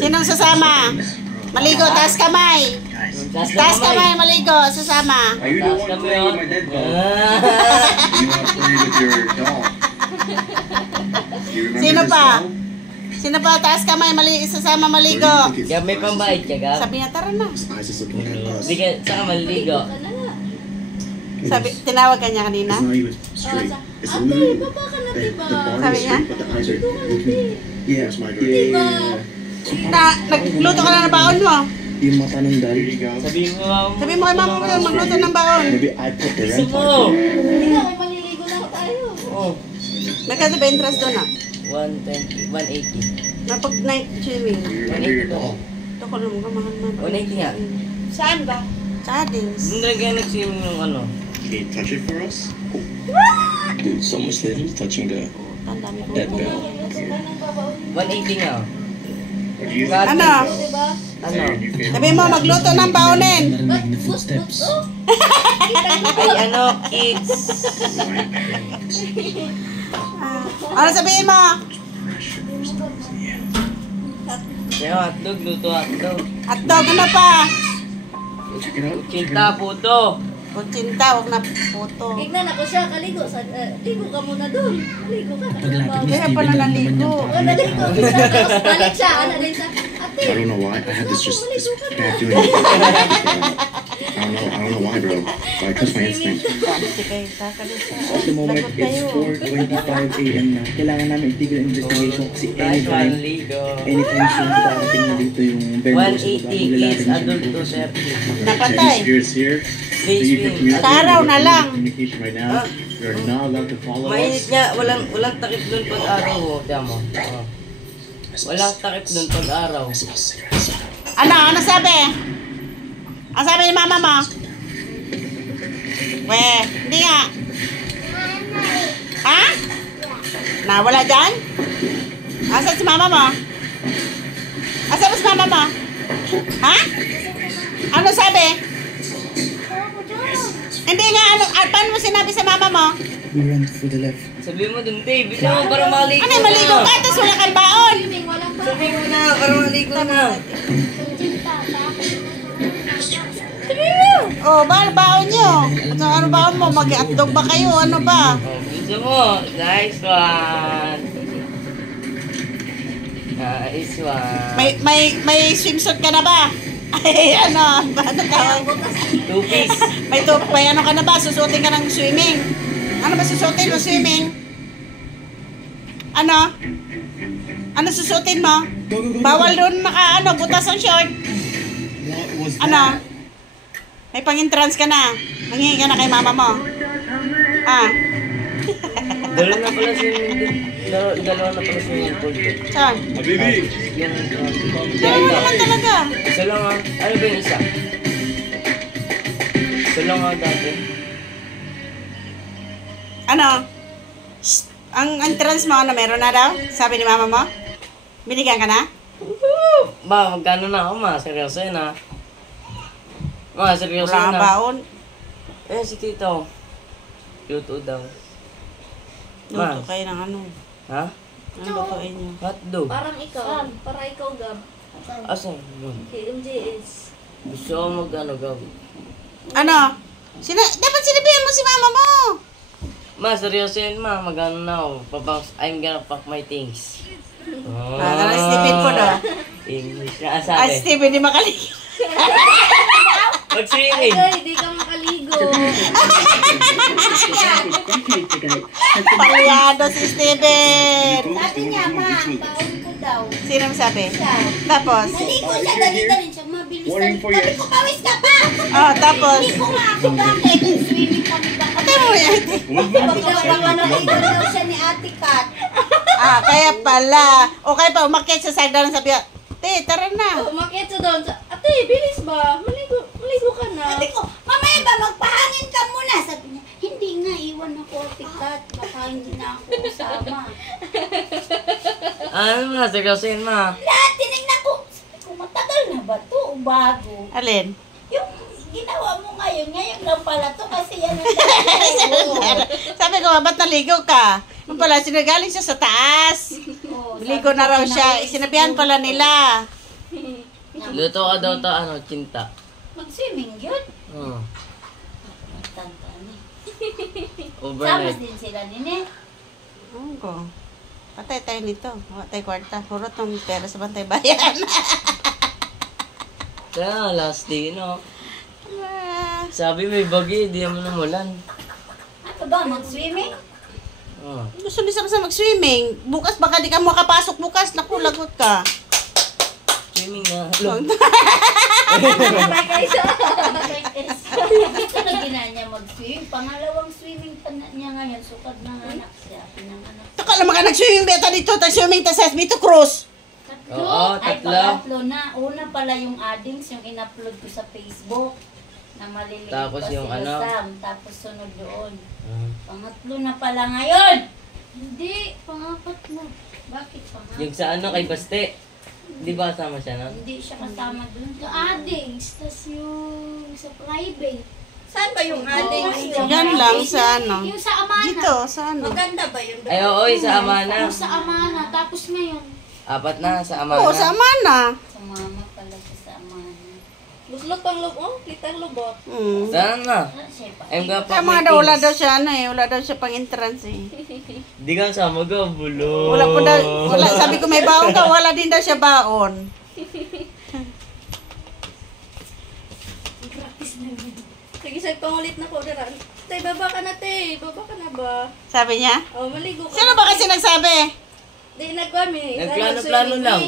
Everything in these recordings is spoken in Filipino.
Sinong sasama? Maligo, taas kamay. Taas kamay, maligo, sasama. Are you the one playing with my dead doll? You want to play with your doll? You remember Sino this pa? doll? Sino pa? Taas kamay, sasama maligo. Kaya may pambayad ka, Gab? Sabi niya, tara na. His eyes is looking at us. Hindi ka, saka maligo. Sabi, tinawag ka niya kanina. It's not even straight. It's Ate, literally baba ka na, the diba? bar Sabi is niya? straight, but the eyes are looking. Yeah, it's my girl. Diba? Nagluto ka na ng baon mo. Yung mata ng dad. Here you go. Sabihin mo, Sabi mo kay mama mo yun, magluto ng baon. Maybe I put the Gusto rent mo. on. Hindi na, may maliligo na tayo. Oh, Magkano ba interest doon ah? 120, 180. Napag night swimming. You remember your doll? Ito ko naman kamahal man. 180 nga. Saan ba? Sa Adins. Hindi na kaya nag-swimming ng ano. Can you touch it for us? Dude, someone's literally touching the Tandami ko. dead bell. 180 nga. What do you think? Ano? Diba? Ano? Sabi mo, magluto ng baonin. Narinig the footsteps. Ay, ano, kids. Ano sabihin mo? Kaya hotdog, luto hotdog. Hotdog, ano pa? Check it out. Kinta po to. Kutsinta, huwag na puto. Tignan ako siya, kaligo. Ligo ka muna doon. Maligo ka. Kaya pala naligo. Naligo. Tapos balik siya. Ano din siya? Ate. I don't know why. I had this bad feeling. I don't know why, bro. But I trust my instinct. At the moment, it's 4:25 a.m. na. Kailangan namin itigil ang investigation kasi Kahit anytime soon darating na dito yung vendors. 180 kids, adult to 30. Napatay. Here's here. Day Thank you for swim. communicating. Sa araw na lang. Communication right now. You're not allowed to follow Mainit us. nga, walang takip doon pag araw. Oh, tiyan mo. Oh. Walang takip doon pag araw. Ano sabi? Ang sabi ni mama mo? Hindi nga. Ha? Nawala dyan? Asan si mama mo? Asan si mama mo? Ha? Ano sabi? Hindi nga, paano mo sinabi sa mama mo? We ran for the left. Sabihin mo dun, Dave. Bisa mo para maligo Ano, maligo ka, tapos wala kang baon. Swimming, walang pa. Sabihin mo na, para maligo na. Oh, ba baon nyo? Ano baon mo? Mag-atdog ba kayo? Ano ba? Oh, bisa mo. Nice one. Nice one. May swimsuit ka na ba? Ay, ano tawag? Two-piece. May ano ka na ba? Susuotin ka ng swimming? Ano ba susuotin mo swimming? Ano? Ano susuotin mo? Bawal doon butas ang short. What was Ano? May pang-entrance ka na. Manghingi ka na kay mama mo. Dalawa na pala swimming din. Dalawa na pala swimming pool din. Saan? Habibi! Dalawa naman talaga. Isa lang ah. Ano ba yung isa? Isa lang ah dati. Ano? Shh. Ang entrance mo, meron na daw? Sabi ni mama mo? Binigyan ka na? Ba, magkano na ako ma? Seryoso yun ah. Ma, seryoso Wala yun kang ah. baon. Eh, si Tito. Luto daw. Ma. Luto kayo ng ano. Ha? Ano lutuin nyo? Hotdog. Parang ikaw. Para ikaw, Gab. Asan? Yun. KMJS. Gusto ko mag-ano gawin. Ano? Dapat sinabihan mo si mama mo. Ma, seryoso yun ma. Mag-ano na ako. I'm gonna pack my things. Oh. Ano, Stephen po na? English na Ay, sabi. Stephen, di makaligyan. Mag-swimming. Ay, hindi ka makaligo. Palyado si Stephen. Sabi niya, ma, baon ko daw. Sino ang sabi? Siya. Tapos? Naligo siya, dali-dali siya. Mabilis Warning na. for Sabi you. ko, pawis ka pa. Oh, tapos? Hindi ko nga ako bakit. Swimming kami ba? Ate mo yan. Baka naligo daw siya ni Ate Kat. Kaya pala. O kaya pa, umakyat sa sagda ng sabi, te, tara na. Umakyat siya doon. Ate, bilis ba? Maligo ka na. Sabi ko, mamaya ba magpahangin ka muna? Sabi niya, hindi nga, iwan ako Ate Kat. Baka hindi na ako kasama. Ano ma, seryoso yun ma. Lahat, tinignan ko. Sabi ko, matagal na ba to o bago? Alin? Yung ginawa mo ngayon lang pala to kasi yan ang Sabi ko, ba't naligo ka? Yung pala, sinagaling siya sa taas. Ligo na raw siya. Sinabihan pala nila. Luto ka daw ta, ano, cinta. Mag-swimming yun. Oh. Magtantan eh. Sama Overnight. din sila nini. Ano ko? Patay tayo nito. Patay kwarta. Puro tong pera sa bantay bayan. Kaya last day, no? Ah, Sabi may bagi, di naman umulan. Ano ba, mag-swimming? Oh. gusto ni sa mag-swimming. Bukas baka di ka makapasok bukas. Naku, lagot ka. Swimming na. Look. Gusto na gina niya mag-swimming. Pangalawang swimming pa na niya ngayon. Sukad ng anak siya. Pinanganak. Taka lang mga nag-swimming beta dito. Swimming ta sa Bito Cruz. Tatlo? Oo, Ay, tatlo. pangatlo na. Una pala yung addings, yung in-upload ko sa Facebook. Na maliliit Tapos pa yung si ano? Sam. Tapos sunod doon. Ah. Pangatlo na pala ngayon. Hindi, pangapat na. Bakit pangapat? Yung sa ano, kay Baste. Di ba kasama siya nun? Hindi siya kasama doon. Yung addings, tas yung sa private. Saan ba yung addings? Yan lang sa ano. Yung sa Amana. Dito, sa ano. Maganda ba yun? Ay, oo, sa Amana. Yung sa Amana. Tapos ngayon, 4 na sa Amana. Oo, sa Amana. Sa mama pala siya sa amana. Buslot ang lubot, kitang lubot. Saan na? Ano siya pa? Ayun ka pa. Kaya mga daw, wala daw siya ano eh. Wala daw siya pang entrance eh. Di ka sama ka, bulo. Wala po daw, wala. Sabi ko may baon ka, wala din daw siya baon. Sige, sagpangulit na ko. Dara. Tay, baba ka na, tay. Baba ka na ba? Sabi niya. Oh, maligo ka. Sino ba kasi nagsabi? Di nagkami. Nagplano-plano lang.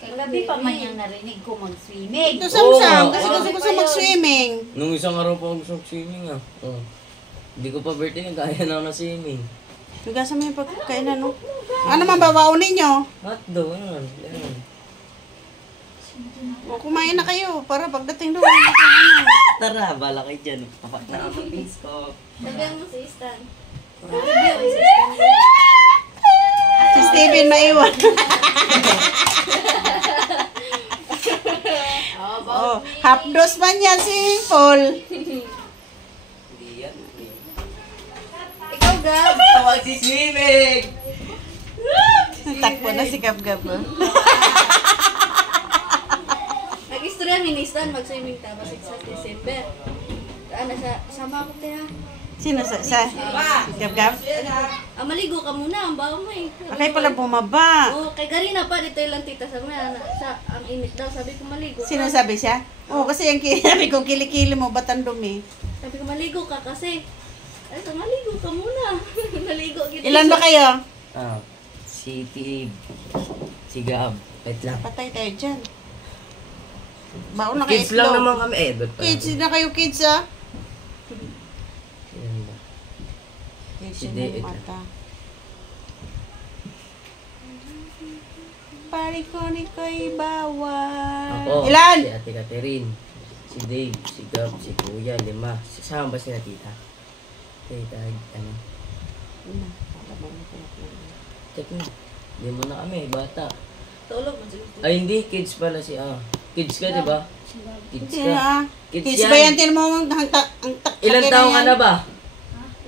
Kagabi pa man yung narinig ko mag-swimming. Ito Samsam, Oo, kasi oo. gusto ko sa mag-swimming. Nung isang araw pa ako gusto swimming ah. Oh. Hindi ko pa birthday, kaya na ako na swimming. Tugasan mo yung pagkainan, no? Ano man ba baon ninyo? Hotdog, ano? Yan. O, kumain na kayo para pagdating doon. Tara, bala kayo dyan. Papak na ako ng piece ko. Sabihan mo si Stan. Si Steven maiwan. Oh, half dose man yan si Paul. Hindi yan. Ikaw, Gab. Tawag si swimming! Takbo na si Gab-Gab. oh. Nag-istorya ni Stan, mag-swimming ta. Basig sa December. Ano, sama ko tayo. Sino sa si Gab-Gab? Maligo ka muna. Ang baho mo eh. Okay pala bumaba. Oh, kay Garina pa. Dito lang tita. Sabi na, ang init daw. Sabi ko, maligo ka. Sino sabi siya? Oo, kasi yung sabi ko, kilikili mo, ba't ang dumi? Sabi ko, maligo ka kasi. Ay, maligo ka muna. Maligo. Gitu. Ilan ba kayo? Ah, si Tib. Si Gab. Wait lang. Patay tayo dyan. Baon na kayo Kids lang itlog. naman kami eh. Ba't pa? Kids, na kayo kids ah. Yan ba? Kids Si yung Dave. mata. Pari ko ni ko'y bawal. Ako, Ilan? si Ate Catherine, si Dave, si Gab, si Kuya, 5. Sasama ba si na tita? Tita, ano? Check mo. Hindi mo na kami, bata. Tulog mo siguro. Ay, hindi. Kids pala si, Kids ka, di ba? Kids Hindi ka. ah. Kids Kids yan. ba yan? Tinan mo ang Ilan taong ka na ba?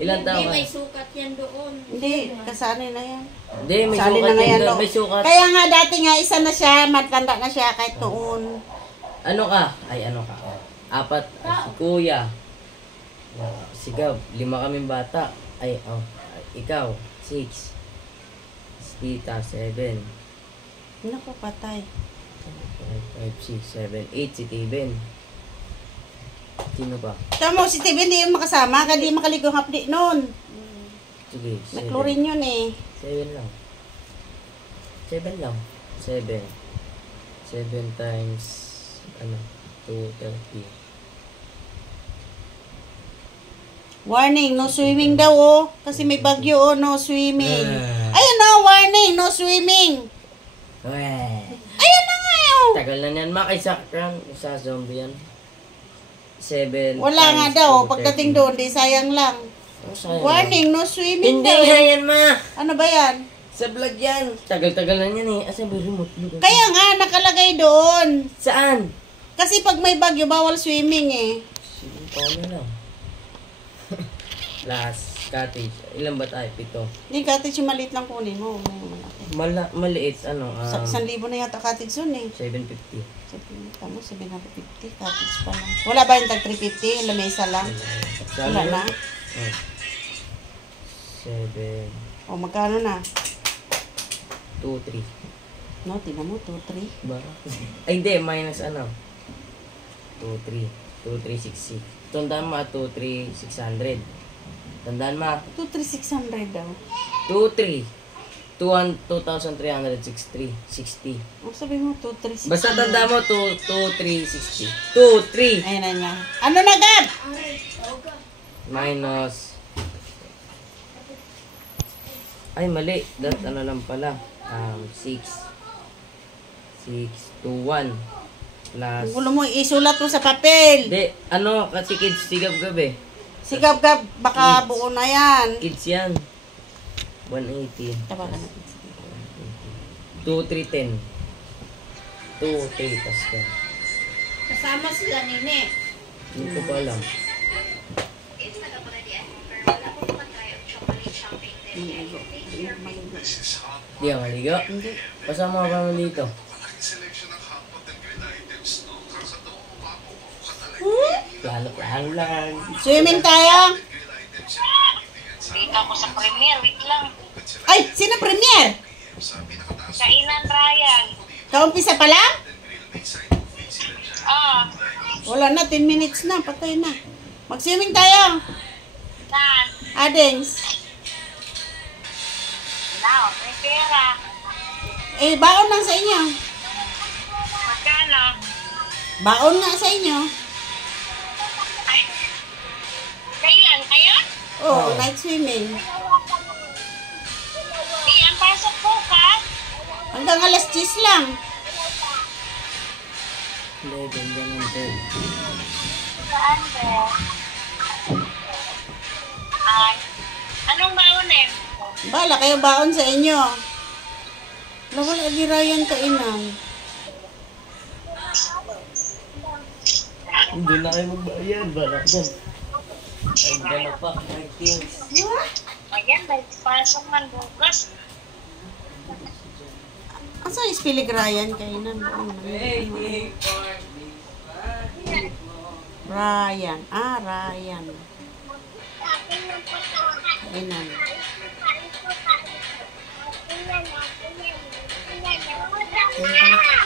Ilan taong Hindi, ka? may sukat yan doon. Hindi, kasanay na yan. Hindi, may Sali sukat na nga yan yan, doon. no? May sukat. Kaya nga dati nga, isa na siya, matanda na siya kahit noon. Ano ka? Ay, ano ka? 4. Si Kuya. Si Gab. 5 kaming bata. Ay, ikaw. 6. Si Tita, 7. Naku, patay. 5, 6, 7, 8. Si Tiben. Sino ba? Tama mo, si Steven hindi yung makasama, kaya di makaligong hapdi noon. Sige, 7. Naklorin yun eh. 7 lang. 7 lang. 7. 7 times, 230. Warning, no swimming daw oh. Kasi may bagyo oh, no swimming. Ayun na, warning, no swimming. Weh. Ayun na nga oh. Tagal na yan, Isa zombie yan. 7 Wala nga times daw, 230. pagdating doon, di sayang lang. Oh, sayang Warning, no lang. swimming Hindi daw. nga yan, ma. Ano ba yan? Sa vlog yan. Tagal-tagal na yan eh. Asan ba yung remote? Kaya nga, nakalagay doon. Saan? Kasi pag may bagyo, bawal swimming eh. Sige, paano lang. Last. Cottage. Ilan ba tayo? 7. Hindi, cottage yung maliit lang kunin mo. Huwag na yung malaki. Maliit, ano? 1,000 na yata cottage yun eh. 750. Tama, 750. Cottage pa lang. Wala ba yung tag 350? Yung lamesa lang? Wala na? Oh. 7, O, magkano na? 2, 3. No, tingnan mo, 2, 3. Ba? Ay, hindi. Minus ano? 2, 3. 2, 3, 6, 6. Tandaan mo, 2, 3, 600. Tandaan mo. 2, 3, 600 daw. 2, 3. 2,363. 60. O, sabi mo, 2, 3, 600. Basta tanda mo, 2, 3, 60. 2, 3. Ayun na nga. Ano na, Gab? Minus. Ay, mali. That ano lang pala. 6. 6, 2, 1. Plus. Gulo mo, isulat mo sa papel. Hindi, ano, kasi kids, sigab-gab eh. Si Gab, baka Kids. buo na yan. Kids yan. 180. Taba ka natin. 2, 3, 10. 2, 3, tas ka. Kasama sila nini. Hindi ko pa alam. Di ako maligo? Hindi. Pasama ka mo dito. Plano lang. Swimming tayo. Dito ako sa premier, wait lang. Ay, sino premier? Kainan, Ryan. Kaumpisa pa lang? Ah, Wala na, 10 minutes na. Patay na. Mag-swimming tayo. saan? Adings. Now, may pera. Eh, baon lang sa inyo. Magkano? Baon nga sa inyo. Ay, kailan kayo? Oh, night swimming. Iyan, pasok po ka. Hanggang alas 10 lang. 11, ganun, 10. Saan ba? Ay, anong baunin? Bala kayo baon sa inyo. Wala di Ryan kainan. Hindi na kayo magbayad. Balak dyan. Ay, gano'n pa. My things. Ayan, dahil pasok man bukas. Asa ispilig Ryan kainan? Ryan. Ah, Ryan. Kainan. Kainan.